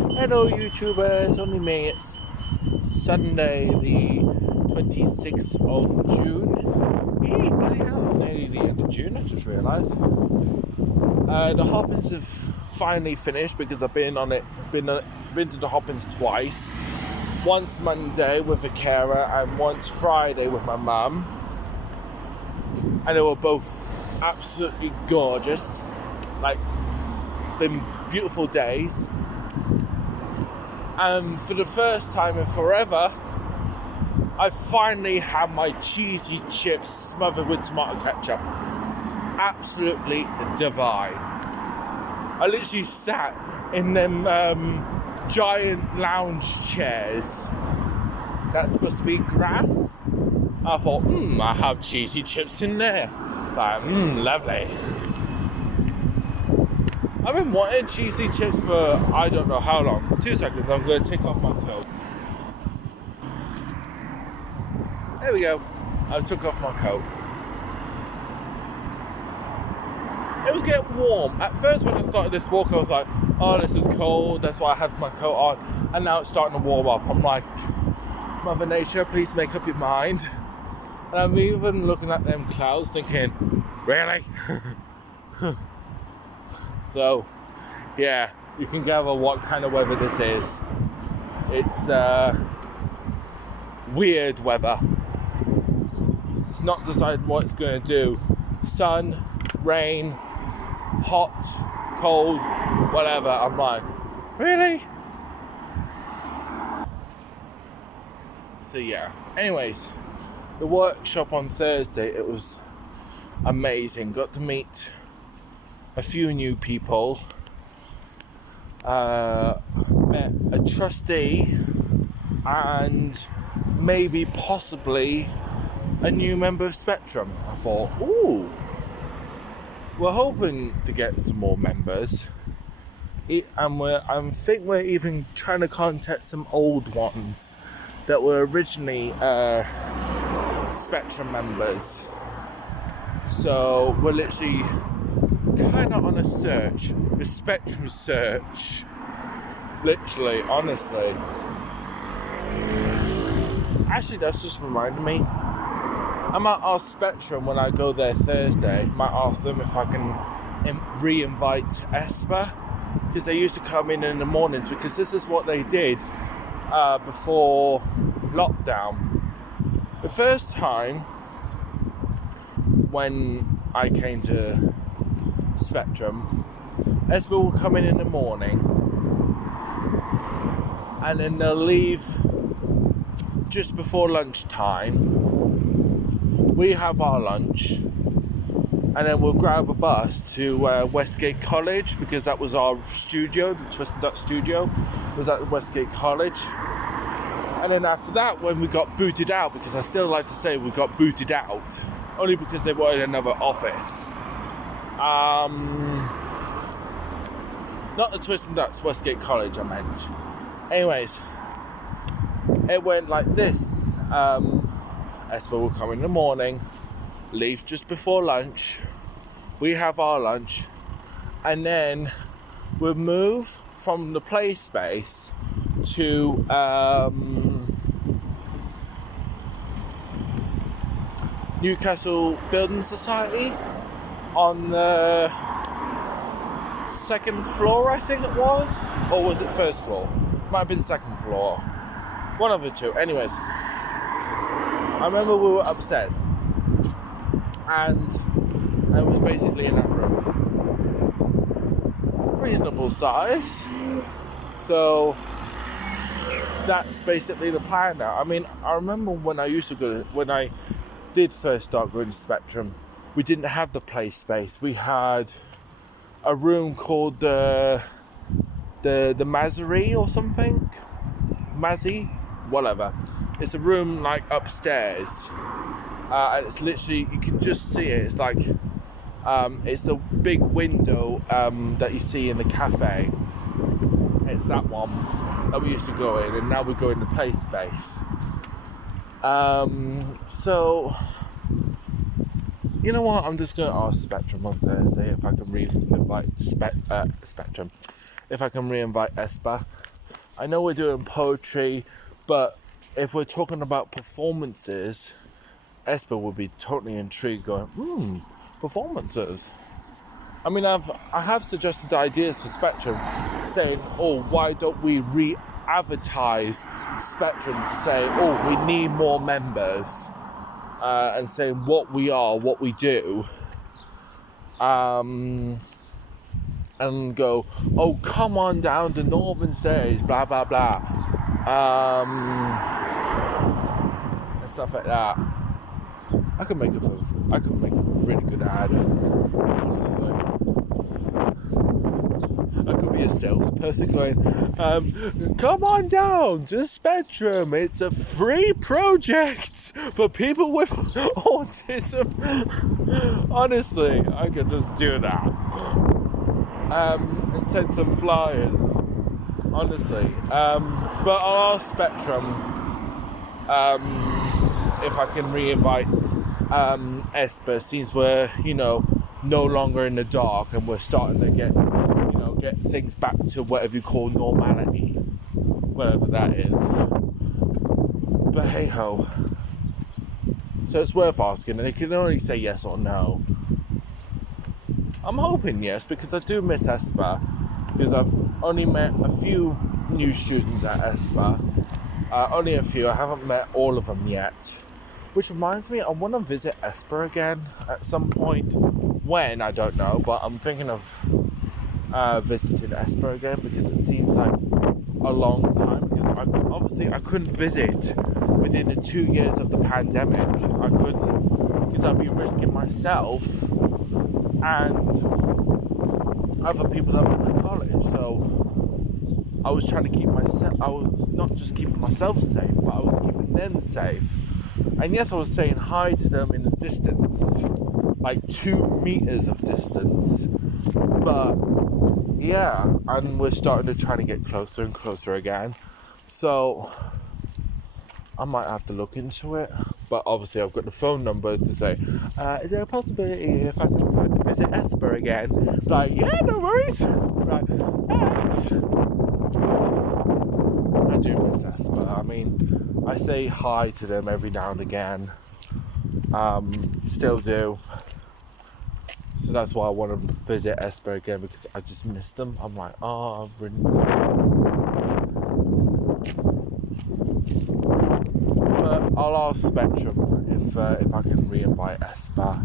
Hello YouTubers, only me. It's Sunday the 26th of June. Hey, bloody hell, it's nearly the end of June, I just realised. The Hoppins have finally finished because I've been to the Hoppins twice. Once Monday with a carer and once Friday with my mum. And they were both absolutely gorgeous. Like, been beautiful days. And for the first time in forever, I finally had my cheesy chips smothered with tomato ketchup. Absolutely divine. I literally sat in them giant lounge chairs. That's supposed to be grass. I thought, I have cheesy chips in there. Like, lovely. I've been wanting cheesy chips for I don't know how long. 2 seconds, I'm going to take off my coat. There we go. I took off my coat. It was getting warm. At first when I started this walk, I was like, oh, this is cold. That's why I had my coat on. And now it's starting to warm up. I'm like, Mother Nature, please make up your mind. And I'm even looking at them clouds thinking, really? So, yeah, you can gather what kind of weather this is. It's weird weather. It's not decided what it's going to do. Sun, rain, hot, cold, whatever. I'm like, really? So yeah. Anyways, the workshop on Thursday, it was amazing. Got to meet a few new people. Met a trustee and maybe possibly a new member of Spectrum. I thought, ooh, we're hoping to get some more members. And I think we're even trying to contact some old ones that were originally Spectrum members. So we're literally kind of on a search, the Spectrum search. Literally, honestly. Actually, that's just reminded me. I might ask Spectrum when I go there Thursday. Might ask them if I can re-invite Esper, because they used to come in the mornings. Because this is what they did before lockdown. The first time when I came to Spectrum, Esper will come in the morning and then they'll leave just before lunchtime. We have our lunch and then we'll grab a bus to Westgate College, because that was our studio. The Twist and Duck studio was at Westgate College. And then after that, when we got booted out, because I still like to say we got booted out, only because they wanted another office. Not the Twist and Ducks, Westgate College, I meant. Anyways, it went like this. Esper will come in the morning, leave just before lunch. We have our lunch, and then we'll move from the play space to Newcastle Building Society on the second floor, I think it was, or was it first floor? Might have been second floor, one of the two. Anyways, I remember we were upstairs and I was basically in that room, reasonable size, so that's basically the plan now. I mean, I remember when I did first start going to Spectrum, we didn't have the play space. We had a room called the Mazzerie or something. Mazzy, whatever. It's a room like upstairs, and it's literally, you can just see it. It's like it's the big window that you see in the cafe. It's that one that we used to go in, and now we go in the play space. So, you know what? I'm just going to ask Spectrum on Thursday if I can re-invite Spectrum. If I can re-invite Esper. I know we're doing poetry, but if we're talking about performances, Esper would be totally intrigued going, performances. I mean, I have suggested ideas for Spectrum, saying, why don't we re-advertise Spectrum to say, we need more members, and saying what we are, what we do, and go, come on down the Northern Stage, blah, blah, blah, and stuff like that. I could make a really good ad, honestly. I could be a salesperson going, come on down to Spectrum. It's a free project for people with autism. Honestly, I could just do that. And send some flyers. Honestly. But I'll ask Spectrum if I can re-invite Esper, since we're, no longer in the dark and we're starting to get things back to whatever you call normality, whatever that is. But hey ho. So it's worth asking, and they can only say yes or no. I'm hoping yes, because I do miss Esper, because I've only met a few new students at Esper. Only a few. I haven't met all of them yet. Which reminds me, I want to visit Esper again at some point. When, I don't know, but I'm thinking of visiting Esper again, because it seems like a long time, because I couldn't visit within the 2 years of the pandemic. I couldn't, because I'd be risking myself and other people that were in college. So I was trying to keep myself, I was not just keeping myself safe, but I was keeping them safe. And yes, I was saying hi to them in the distance, like 2 meters of distance. But yeah, and we're starting to try to get closer and closer again. So I might have to look into it. But obviously I've got the phone number to say, is there a possibility if I can visit Esper again? Like, yeah, no worries. Right, thanks. I do miss Esper. I mean, I say hi to them every now and again. Still do. So that's why I want to visit Esper again, because I just miss them. I'm like, I really miss them. But I'll ask Spectrum if I can re-invite Esper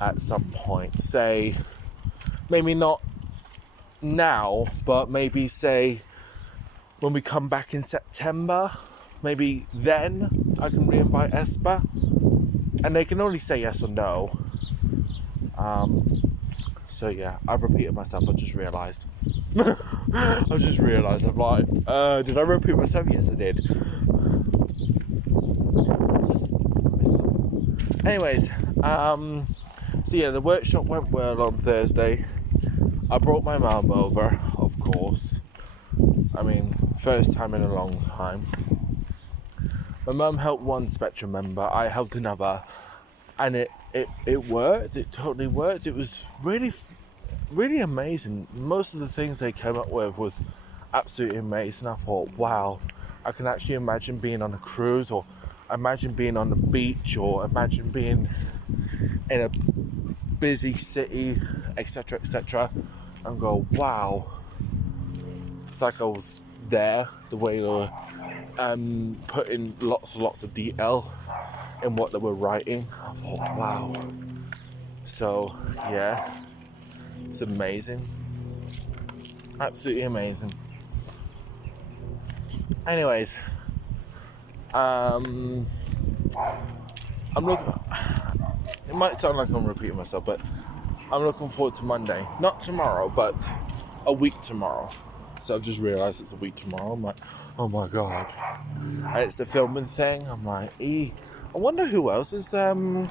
at some point. Say, maybe not now, but maybe say when we come back in September, maybe then I can re-invite Esper. And they can only say yes or no. So yeah, I've repeated myself, I just realised. I'm like, did I repeat myself? Yes, I did. Just missed them. Anyways, so yeah, the workshop went well on Thursday. I brought my mum over, of course. I mean, first time in a long time. My mum helped one Spectrum member, I helped another. And it worked, it totally worked. It was really, really amazing. Most of the things they came up with was absolutely amazing. I thought, wow, I can actually imagine being on a cruise, or imagine being on the beach, or imagine being in a busy city, etc., etc. And go, wow. It's like I was there, the way they were putting lots of detail in what they were writing. I thought, wow. So yeah, it's amazing, absolutely amazing. Anyways, I'm looking. It might sound like I'm repeating myself, but I'm looking forward to Monday. Not tomorrow, but a week tomorrow. So I've just realised it's a week tomorrow. I'm like, oh my god. And it's the filming thing. I'm like, I wonder who else is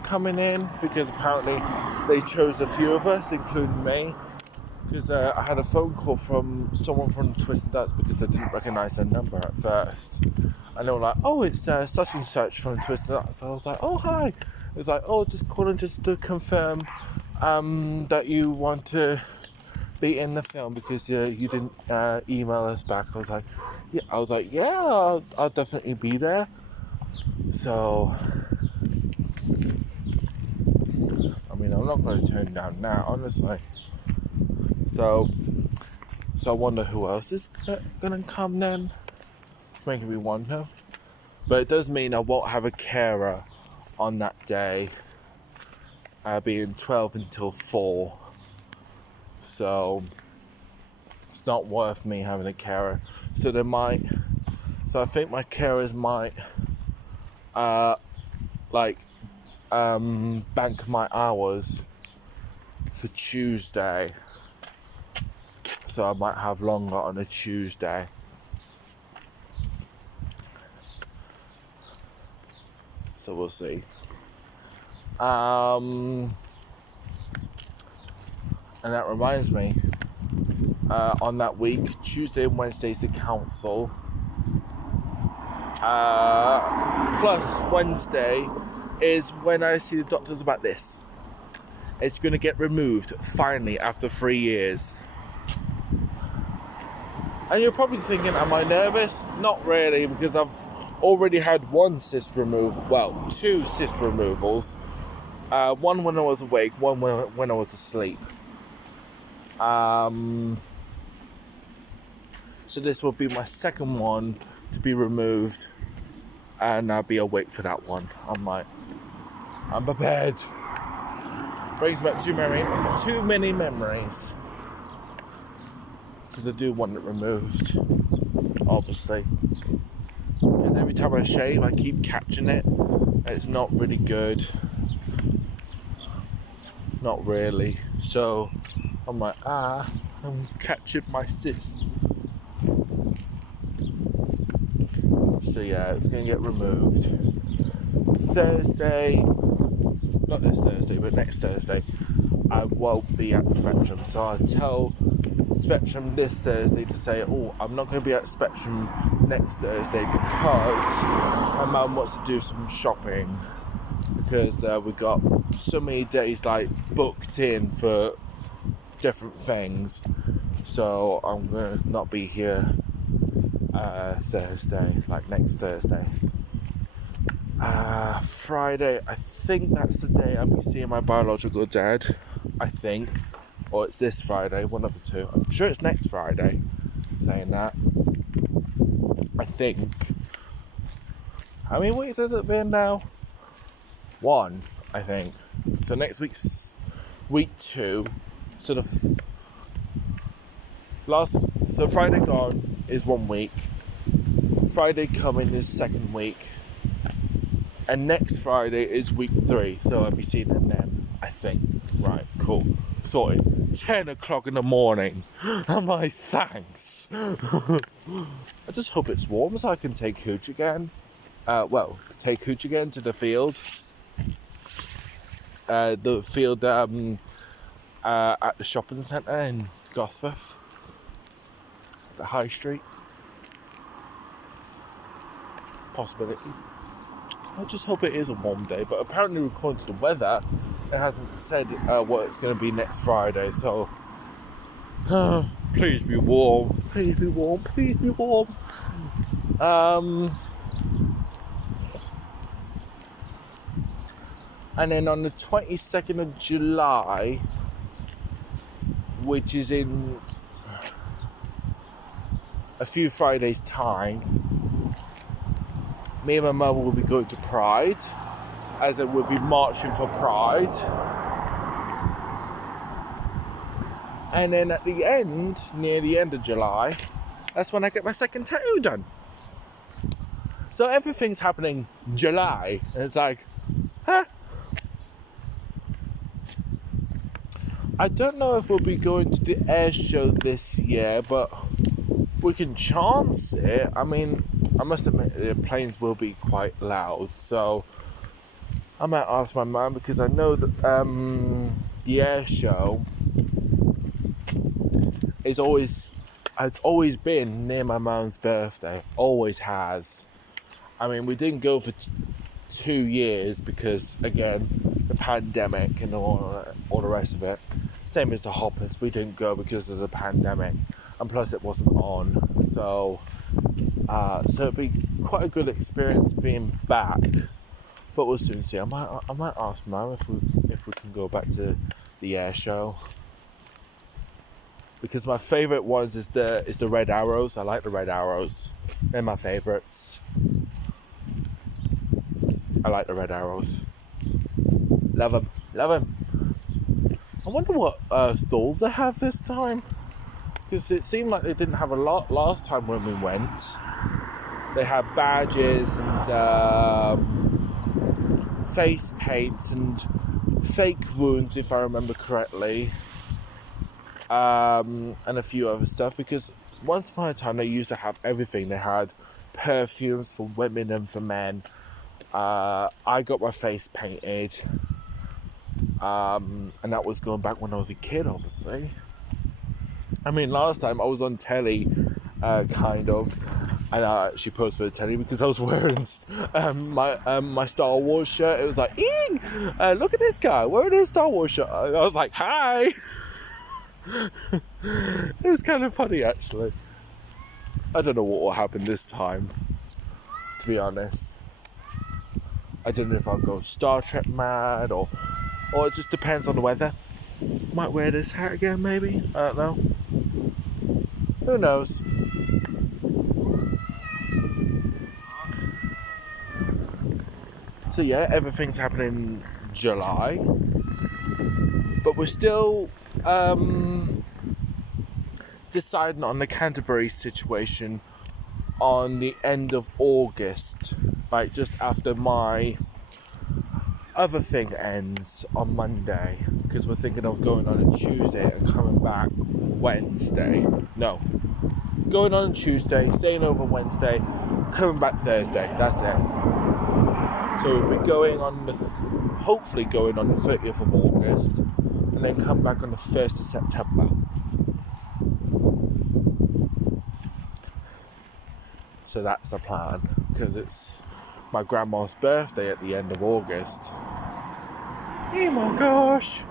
coming in, because apparently they chose a few of us, including me. Because I had a phone call from someone from Twisted Nuts, because I didn't recognise their number at first. And they were like, oh, it's such and such from Twisted Nuts. So I was like, oh, hi. It's like, oh, just calling just to confirm that you want to be in the film because you didn't email us back. I was like, yeah, I'll definitely be there. So, I mean, I'm not going to turn down now, honestly. So I wonder who else is going to come then. It's making me wonder. But it does mean I won't have a carer on that day, being 12 until 4. So it's not worth me having a carer. So I think my carers might bank my hours for Tuesday. So I might have longer on a Tuesday. So we'll see. And that reminds me, on that week, Tuesday and Wednesday's the council. Plus Wednesday is when I see the doctors about this. It's going to get removed, finally, after 3 years. And you're probably thinking, am I nervous? Not really, because I've already had one cyst removed. Well, 2 cyst removals. One when I was awake, one when I was asleep. So this will be my second one to be removed, and I'll be awake for that one. I'm prepared. Brings back too many memories. Because I do want it removed, obviously. Because every time I shave, I keep catching it. And it's not really good. Not really. So I'm like, I'm catching my cyst. So yeah, it's going to get removed. Thursday, not this Thursday, but next Thursday, I won't be at Spectrum. So I'll tell Spectrum this Thursday to say, I'm not going to be at Spectrum next Thursday because my mum wants to do some shopping. Because we got so many days booked in for different things. So I'm going to not be here Thursday, next Thursday. Friday, I think that's the day I'll be seeing my biological dad, I think. Or it's this Friday, one of the two. I'm sure it's next Friday, saying that. I think. How many weeks has it been now? 1, I think. So next week's week 2. So Friday gone is 1 week. Friday coming is 2nd week. And next Friday is week 3. So I'll be seeing them then, I think. Right, cool. Sorted. 10 o'clock in the morning. I'm like, thanks. I just hope it's warm so I can take Hooch again. Take Hooch again to the field. The field at the shopping centre in Gosforth. The High Street. Possibility. I just hope it is a warm day, but apparently according to the weather, it hasn't said what it's going to be next Friday, so please be warm, please be warm, please be warm. And then on the 22nd of July, which is in a few Fridays' time, me and my mum will be going to Pride, as it would be marching for Pride. And then at the end, near the end of July, that's when I get my second tattoo done. So everything's happening July, and it's like, huh? I don't know if we'll be going to the air show this year, but we can chance it. I mean, I must admit the planes will be quite loud, so I might ask my mum, because I know that the air show has always been near my mum's birthday. Always has. I mean, we didn't go for 2 years because, again, the pandemic and all the rest of it. Same as the Hoppers, we didn't go because of the pandemic, and plus it wasn't on. So it'd be quite a good experience being back. But we'll soon see. I might ask Mum if we can go back to the air show, because my favourite ones is the Red Arrows. I like the Red Arrows. They're my favourites. I like the Red Arrows. Love them. I wonder what stalls they have this time, because it seemed like they didn't have a lot last time when we went. They had badges and face paint and fake wounds, if I remember correctly, and a few other stuff, because once upon a time they used to have everything. They had perfumes for women and for men. I got my face painted, and that was going back when I was a kid, obviously. I mean, last time I was on telly, kind of, and I actually posed for the telly because I was wearing my Star Wars shirt. It was like, "Eek! Look at this guy wearing his Star Wars shirt." I was like, "Hi!" It was kind of funny, actually. I don't know what will happen this time, to be honest. I don't know if I'll go Star Trek mad, or it just depends on the weather. Might wear this hat again, maybe. I don't know. Who knows? So yeah, everything's happening in July, but we're still deciding on the Canterbury situation on the end of August, like just after my other thing ends on Monday, because we're thinking of going on a Tuesday and coming back Wednesday. No, going on Tuesday, staying over Wednesday, coming back Thursday. That's it. So we'll be going on hopefully going on the 30th of August, and then come back on the 1st of September. So that's the plan, because it's my grandma's birthday at the end of August. Oh my gosh!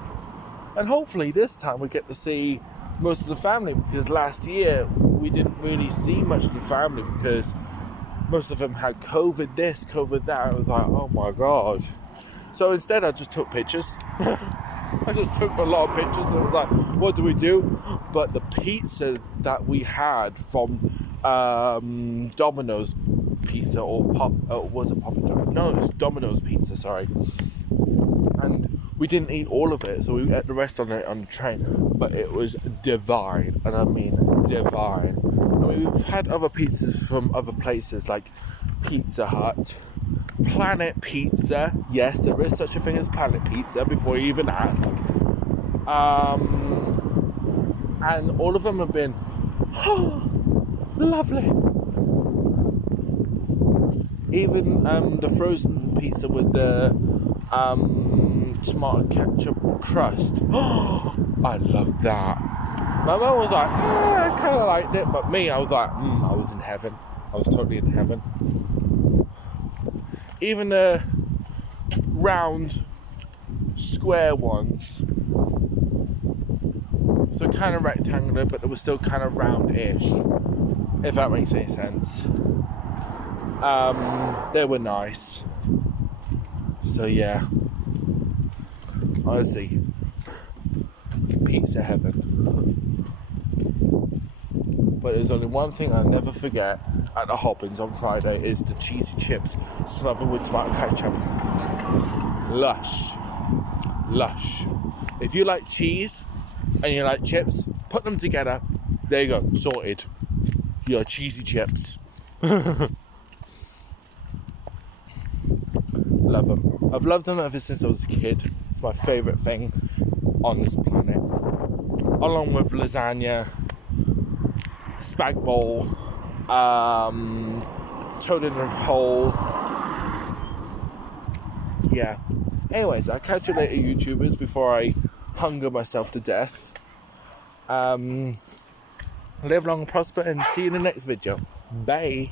And hopefully this time we get to see most of the family, because last year we didn't really see much of the family because most of them had COVID this, COVID that. I was like, oh my god. So instead I just took pictures. I just took a lot of pictures and I was like, what do we do? But the pizza that we had from Domino's Pizza, or was it Papa John's? No, it was Domino's Pizza, sorry. And we didn't eat all of it, so we ate the rest on the train. But it was divine, and I mean divine. I mean, we've had other pizzas from other places like Pizza Hut, Planet Pizza. Yes, there is such a thing as Planet Pizza, before you even ask. And all of them have been lovely. Even the frozen pizza with the tomato ketchup crust. I love that. My mum was like, I kind of liked it, but me, I was like, I was in heaven. I was totally in heaven. Even the round, square ones, so kind of rectangular, but they were still kind of round-ish, if that makes any sense. They were nice. So yeah, honestly, pizza heaven. But there's only one thing I'll never forget at the Hoppins on Friday, is the cheesy chips smothered with tomato ketchup. Lush. If you like cheese and you like chips, put them together. There you go, sorted. Your cheesy chips. Love them. I've loved them ever since I was a kid. It's my favourite thing on this planet. Along with lasagna, spag bowl, toad in the hole. Yeah. Anyways, I'll catch you later, YouTubers, before I hunger myself to death. Live long and prosper, and see you in the next video. Bye.